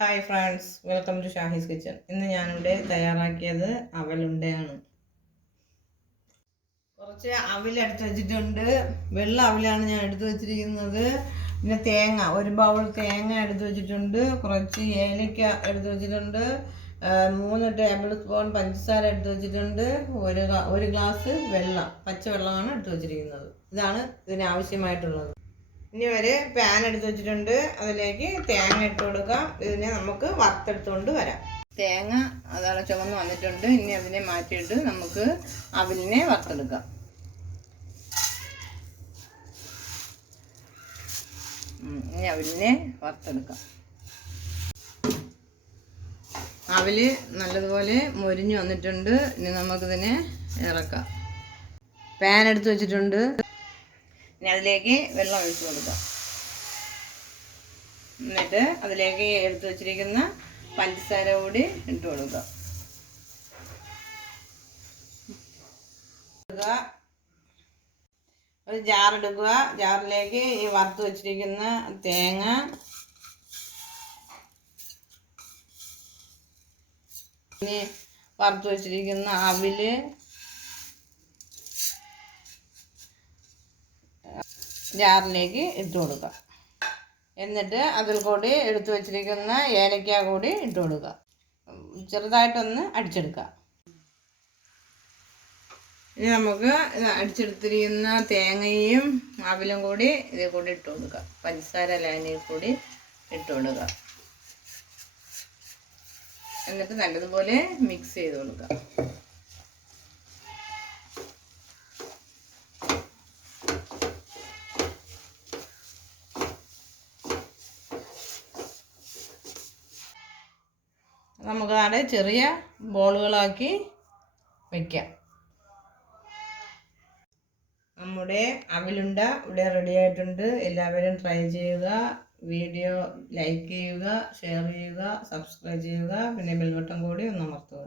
Hi friends, welcome to Shahi's kitchen. ഇന്ന് ഞാനിവിടെ തയ്യാറാക്കിയത് അവലുണ്ടയാണ്. കുറച്ച് അവിലെടുത്ത് വെച്ചിട്ടുണ്ട്. വെള്ള അവിലാണ് ഞാൻ എടുത്ത് വെച്ചിരിക്കുന്നത്. പിന്നെ തേങ്ങ, ഒരു ബൗൾ തേങ്ങ എടുത്ത് വെച്ചിട്ടുണ്ട്. കുറച്ച് ഏലക്ക എടുത്ത് വെച്ചിട്ടുണ്ട്. 3 ടേബിൾ സ്പൂൺ പഞ്ചസാര എടുത്ത് വെച്ചിട്ടുണ്ട്. ഒരു ഗ്ലാസ് വെള്ളം, പച്ചവെള്ളമാണ് എടുത്ത് വെച്ചിരിക്കുന്നത്. ഇതാണ് ഇതിന് ആവശ്യമായിട്ടുള്ളത്. ഇനി ഒരു പാൻ എടുത്ത് വെച്ചിട്ടുണ്ട്. അതിലേക്ക് തേങ്ങ ഇട്ട് കൊടുക്കാം. ഇതിനെ നമുക്ക് വറുത്തെടുത്തുകൊണ്ട് വരാം. തേങ്ങ അതാണ് ചുവന്ന് വന്നിട്ടുണ്ട്. ഇനി അതിനെ മാറ്റിയിട്ട് നമുക്ക് അവിലിനെ വറുത്തെടുക്കാം. ഇനി അവിലിനെ വറുത്തെടുക്കാം. അവില് നല്ലതുപോലെ മൊരിഞ്ഞ് വന്നിട്ടുണ്ട്. ഇനി നമുക്കിതിനെ ഇറക്കാം. പാൻ എടുത്ത് വെച്ചിട്ടുണ്ട്. ഇനി അതിലേക്ക് വെള്ളം ഒഴിച്ച് കൊടുക്കാം. എന്നിട്ട് അതിലേക്ക് എടുത്ത് വെച്ചിരിക്കുന്ന പഞ്ചസാര കൂടി ഇട്ട് കൊടുക്കാം. ഒരു ജാർ എടുക്കുക. ജാറിലേക്ക് ഈ വറുത്ത് വെച്ചിരിക്കുന്ന തേങ്ങ, ഇനി വറുത്ത് വെച്ചിരിക്കുന്ന അവില്, ജാറിലേക്ക് ഇട്ട് കൊടുക്കുക. എന്നിട്ട് അതിൽ കൂടി എടുത്തു വെച്ചിരിക്കുന്ന ഏലക്ക കൂടി ഇട്ട് കൊടുക്കുക. ചെറുതായിട്ടൊന്ന് അടിച്ചെടുക്കുക. ഇനി നമുക്ക് അടിച്ചെടുത്തിരിക്കുന്ന തേങ്ങയും അവിലും കൂടി ഇതിൽ കൂടി ഇട്ട് കൊടുക്കുക. പഞ്ചസാര ലായനിയിൽ കൂടി ഇട്ട് കൊടുക്കുക. എന്നിട്ട് നല്ലതുപോലെ മിക്സ് ചെയ്ത് കൊടുക്കുക. നമുക്ക് അവിടെ ചെറിയ ബോളുകളാക്കി വയ്ക്കാം. നമ്മുടെ അവിലുണ്ട ഇവിടെ റെഡി ആയിട്ടുണ്ട്. എല്ലാവരും ട്രൈ ചെയ്യുക. വീഡിയോ ലൈക്ക് ചെയ്യുക, ഷെയർ ചെയ്യുക, സബ്സ്ക്രൈബ് ചെയ്യുക. പിന്നെ ബെൽ ബട്ടൺ കൂടി ഒന്ന് അമർത്തുക.